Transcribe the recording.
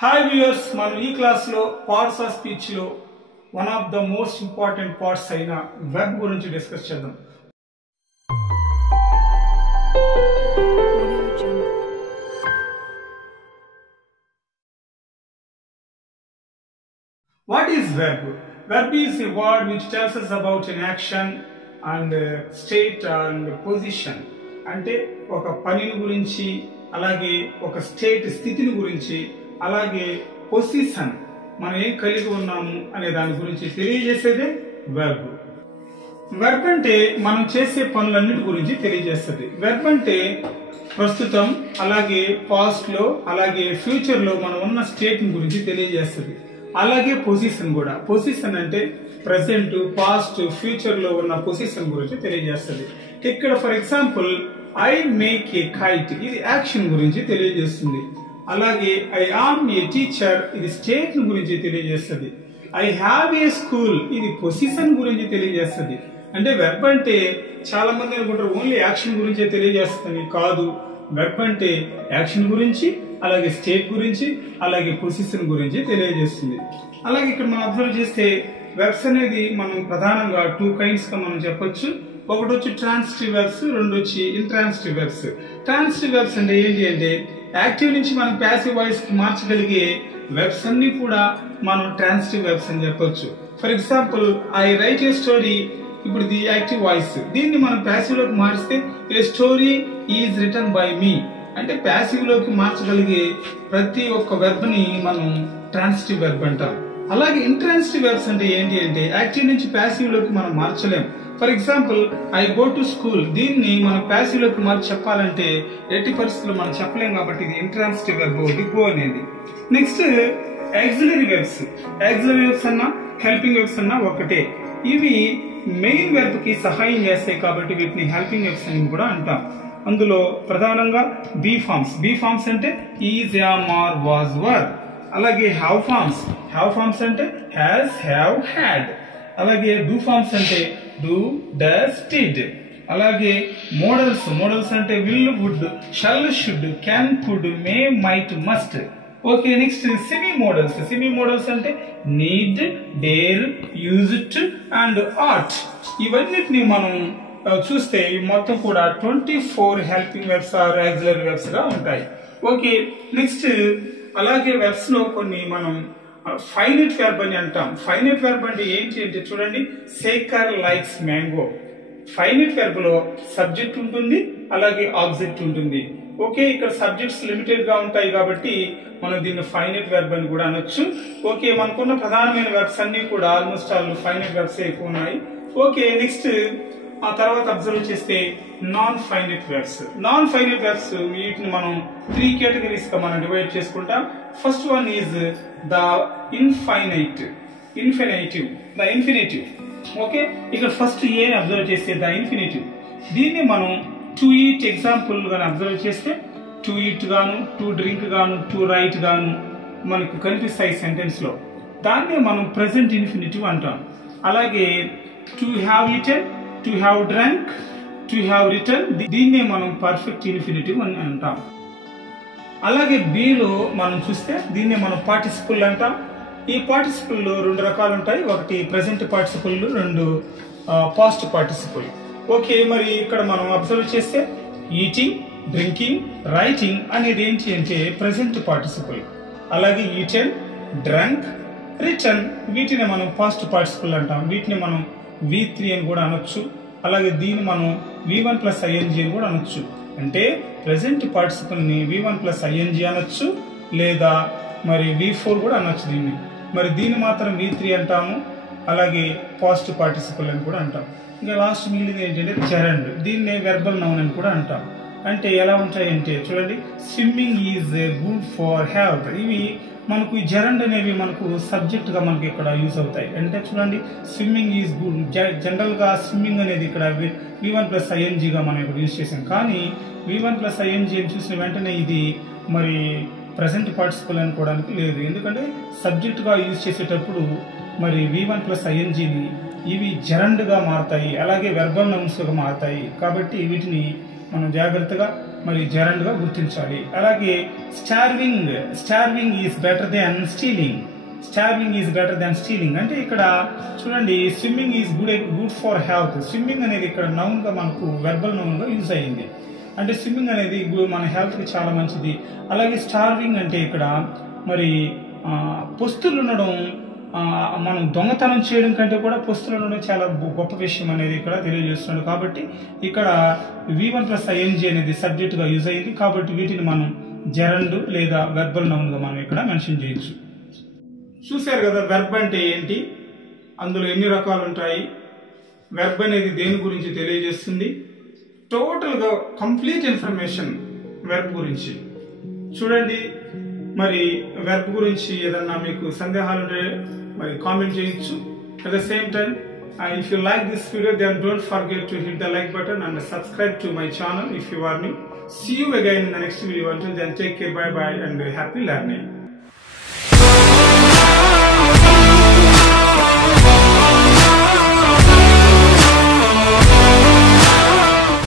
Hi viewers, మనం ఈ క్లాస్లో పార్ట్స్ ఆఫ్ స్పీచ్లో one of the most important parts అయిన వెర్బ్ గురించి డిస్కస్ చేద్దాం. What is verb? Verb is a word which tells us about an action and state and position. అంటే ఒక పనిని గురించి, అలాగే ఒక స్థితిని గురించి, అలాగే పొజిషన్ మనం ఏం కలిగి ఉన్నాము అనే దాని గురించి తెలియజేసేదే వెర్బ్. వెర్బ్ అంటే మనం చేసే పనులన్నిటి గురించి తెలియజేస్తుంది. వెర్బ్ అంటే ప్రస్తుతం, అలాగే పాస్ట్ లో, అలాగే ఫ్యూచర్ లో మనం ఉన్న స్టేట్ గురించి తెలియజేస్తుంది. అలాగే పొజిషన్ కూడా. పొజిషన్ అంటే ప్రెసెంట్, పాస్ట్, ఫ్యూచర్ లో ఉన్న పొజిషన్ గురించి తెలియజేస్తుంది. ఇక్కడ for example I make a kite, ఇది యాక్షన్ గురించి తెలియజేస్తుంది. అలాగే ఐ ఆమ్ ఏ టీచర్, ఇది స్టేట్ గురించి తెలియజేస్తుంది. ఐ హ్యావ్ ఏ స్కూల్, ఇది పొజిషన్ గురించి తెలియజేస్తుంది. అంటే వెర్బ్ అంటే చాలా మంది అనుకుంటారు ఓన్లీ యాక్షన్ గురించే తెలియజేస్తుంది. కాదు, వెర్బ్ అంటే యాక్షన్ గురించి, అలాగే స్టేట్ గురించి, అలాగే పొజిషన్ గురించి తెలియజేస్తుంది. అలాగే ఇక్కడ మనం అబ్జర్వ్ చేస్తే వెర్బ్స్ అనేది మనం ప్రధానంగా 2 kinds గా మనం చెప్పొచ్చు. ఒకటి వచ్చి ట్రాన్సిటివ్ వెర్బ్స్, రెండు వచ్చి ఇంట్రాన్సిటివ్ వెర్బ్స్. ట్రాన్సిటివ్ వెర్బ్స్ అంటే ఏంటి అంటే యాక్టివ్ నుంచి మనం ప్యాసివ్ వాయిస్ కి మార్చగలిగే వెర్బ్స్ అన్ని కూడా మనం ట్రాన్సిటివ్ వెర్బ్స్ అని చెప్పొచ్చు. For example I right A story, ఇప్పుడు ఇది యాక్టివ్ వాయిస్. దీన్ని మనం ప్యాసివ్ లోకి మారిస్తే ఏ స్టోరీ ఈజ్ రిటన్ బై మీ, అంటే ప్యాసివ్ లోకి మార్చగలిగే ప్రతి ఒక్క వెర్బ్ ని మనం ట్రాన్సిటివ్ వెర్బ్ అంటాం. అలాగే ఇంట్రాన్సిటివ్ వెర్బ్స్ అంటే ఏంటి అంటే యాక్టివ్ నుంచి ప్యాసివ్ లోకి మనం మార్చలేం. For example I go to school, దీన్ని మనం ప్యాసివ్ లోకి మార్చి చెప్పాలంటే ఎట్టి పరిస్థితుల్లో మనం చెప్పలేం, కాబట్టి ఇది ఇంట్రాన్సిటివ్ వెర్బ్ గో అనేది. Next auxiliary verbs. Auxiliary verbs అన్నా హెల్పింగ్ వెర్బ్స్ అన్నా ఒకటే. ఇవి మెయిన్ వెర్బ్ కి సహాయం చేస్తాయి కాబట్టి వీటిని హెల్పింగ్ వెర్బ్స్ అని కూడా అంటాం. అందులో ప్రధానంగా బీ ఫార్మ్స్. బీ ఫార్మ్స్ అంటే is, am, are, was, were. అలాగే హ్యావ్ ఫార్మ్స్. హ్యావ్ ఫార్మ్స్ అంటే హ్యాస్, హ్యావ్, హ్యాడ్. అలాగే డూ ఫార్మ్స్ అంటే డూ, డస్, డిడ్. అలాగే మోడల్స్. మోడల్స్ అంటే will, would, shall, should, can, could, may, might, must. Okay, next semi modals. Semi modals అంటే need, dare, used and ought. ఇవన్నిటిని మనం చూస్తే మొత్తం కూడా 24 helping verbs or auxiliary verbs గా ఉంటాయి. ఓకే, నెక్స్ట్ అలాగే వెర్బ్స్ లో కొన్ని మనం ఫైనైట్ వెర్బ్ అని అంటాం. ఫైనైట్ వెర్బ్ అంటే ఏంటి అంటే చూడండి, Shekhar likes mango. Finite verb లో సబ్జెక్ట్ ఉంటుంది, అలాగే ఆబ్జెక్ట్ ఉంటుంది. ఓకే, ఇక్కడ సబ్జెక్ట్స్ లిమిటెడ్ గా ఉంటాయి కాబట్టి మనం దీన్ని ఫైనైట్ వెర్బ్ అని కూడా అనొచ్చు. ఓకే, మనకున్న ప్రధానమైన వెర్బ్స్ అన్ని కూడా ఆల్మోస్ట్ ఆల్ ఫైనైట్ వెర్బ్స్ ఎక్కువ ఉన్నాయి. ఓకే, నెక్స్ట్ ఆ తర్వాత అబ్జర్వ్ చేస్తే non finite verbs. Non finite verbs వీటిని మనం 3 కేటగిరీస్ గా మనం డివైడ్ చేసుకుంటాం. First one is the infinitive. The infinitive. Okay, ఇక్కడ ఫస్ట్ ఏ అబ్జర్వ్ చేస్తే ద ఇన్ఫినిటివ్. దీన్ని మనం టు ఈట్ ఎగ్జాంపుల్ గాని అబ్జర్వ్ చేస్తే టు ఈట్ గాను, టు డ్రింక్ గాను, టు రైట్ గాను మనకు కనిపిస్తాయి సెంటెన్స్ లో. దాన్ని మనం ప్రెసెంట్ ఇన్ఫినిటివ్ అంటాం. అలాగే to have eaten, to have drunk, to have return, దీన్నే మనం పర్ఫెక్ట్ ఇన్ఫినిటివ్ అని అంటాం. అలాగే బిలో మనం చూస్తే దీన్నే మనం పార్టిసిపుల్ అంటాం. ఈ పార్టిసిపుల్ 2 రకాలు ఉంటాయి. ఒకటి present participle, 2 past participle. Okay, మరి ఇక్కడ మనం అబ్జర్వ్ చేస్తే ఈటింగ్, డ్రింకింగ్, రైటింగ్ అనేది ఏంటి అంటే ప్రెసెంట్ పార్టిసిపుల్. అలాగే ఈటెన్, డ్రంక్, రిటర్న్ వీటిని మనం పాస్ట్ పార్టిసిపుల్ అంటాం. వీటిని మనం V3 అని కూడా అనొచ్చు. అలాగే దీన్ని మనం V1 + ing అని కూడా అనొచ్చు. అంటే ప్రెసెంట్ పార్టిసిపుల్ ని V1 + ing అనొచ్చు, లేదా మరి V4 కూడా అనొచ్చు దీన్ని. మరి దీన్ని మాత్రం V3 అంటాము. అలాగే పాస్ట్ పార్టిసిపుల్ అని కూడా అంటాం. ఇంకా లాస్ట్ మిగిలింది ఏంటంటే జెరండ్. దీన్నే వెర్బల్ నౌన్ అని కూడా అంటాం. అంటే ఎలా ఉంటాయంటే చూడండి, swimming is good for health. ఇవి మనకు ఈ జెరండ్ అనేవి మనకు సబ్జెక్ట్ గా మనకి ఇక్కడ యూజ్ అవుతాయి. అంటే చూడండి, స్విమ్మింగ్ ఈజ్ గుడ్. జనరల్ గా స్విమ్మింగ్ అనేది ఇక్కడ V1 + ing గా మనం ఇక్కడ యూజ్ చేసాం. కానీ V1 + ing అని చూసిన వెంటనే ఇది మరి ప్రెసెంట్ పార్టిసిపుల్ అనుకోవడానికి లేదు. ఎందుకంటే సబ్జెక్ట్ గా యూజ్ చేసేటప్పుడు మరి V1 + ing ని ఇవి జెరండ్ గా మారుతాయి, అలాగే వెర్బల్ నౌన్స్ గా మారుతాయి. కాబట్టి వీటిని మనం జాగ్రత్తగా మరి జెరండ్ గా గుర్తించాలి. అలాగే starving is better than stealing అంటే ఇక్కడ చూడండి, swimming is good for health. Swimming అనేది ఇక్కడ నౌన్ గా మనకు వెర్బల్ నౌన్ గా యూజ్ అయింది. అంటే స్విమ్మింగ్ అనేది మన హెల్త్ కి చాలా మంచిది. అలాగే స్టార్వింగ్ అంటే ఇక్కడ మరి పొస్తులు ఉండడం, మనం దొంగతనం చేయడం కంటే కూడా పొస్తులు ఉండడం చాలా గొప్ప విషయం అనేది ఇక్కడ తెలియజేస్తున్నాడు. కాబట్టి ఇక్కడ V1+ing అనేది సబ్జెక్ట్ గా యూజ్ అయింది. కాబట్టి వీటిని మనం జెరండ్ లేదా వెర్బల్ నౌన్ గా మనం ఇక్కడ మెన్షన్ చేయొచ్చు. చూశారు కదా వెర్బ్ అంటే ఏంటి, అందులో ఎన్ని రకాలు ఉంటాయి, వెర్బ్ అనేది దేని గురించి తెలియజేస్తుంది, టోటల్ గా కంప్లీట్ ఇన్ఫర్మేషన్ వెర్బ్ గురించి చూడండి. మరి వెర్బ్ గురించి ఏదన్నా మీకు సందేహాలు ఉంటే మరి కామెంట్ చేయొచ్చు. At the same time if you like this video, then don't forget to hit the like button and subscribe to my channel if you are new. See you again in the next video. Until then, take care, bye bye, and happy learning.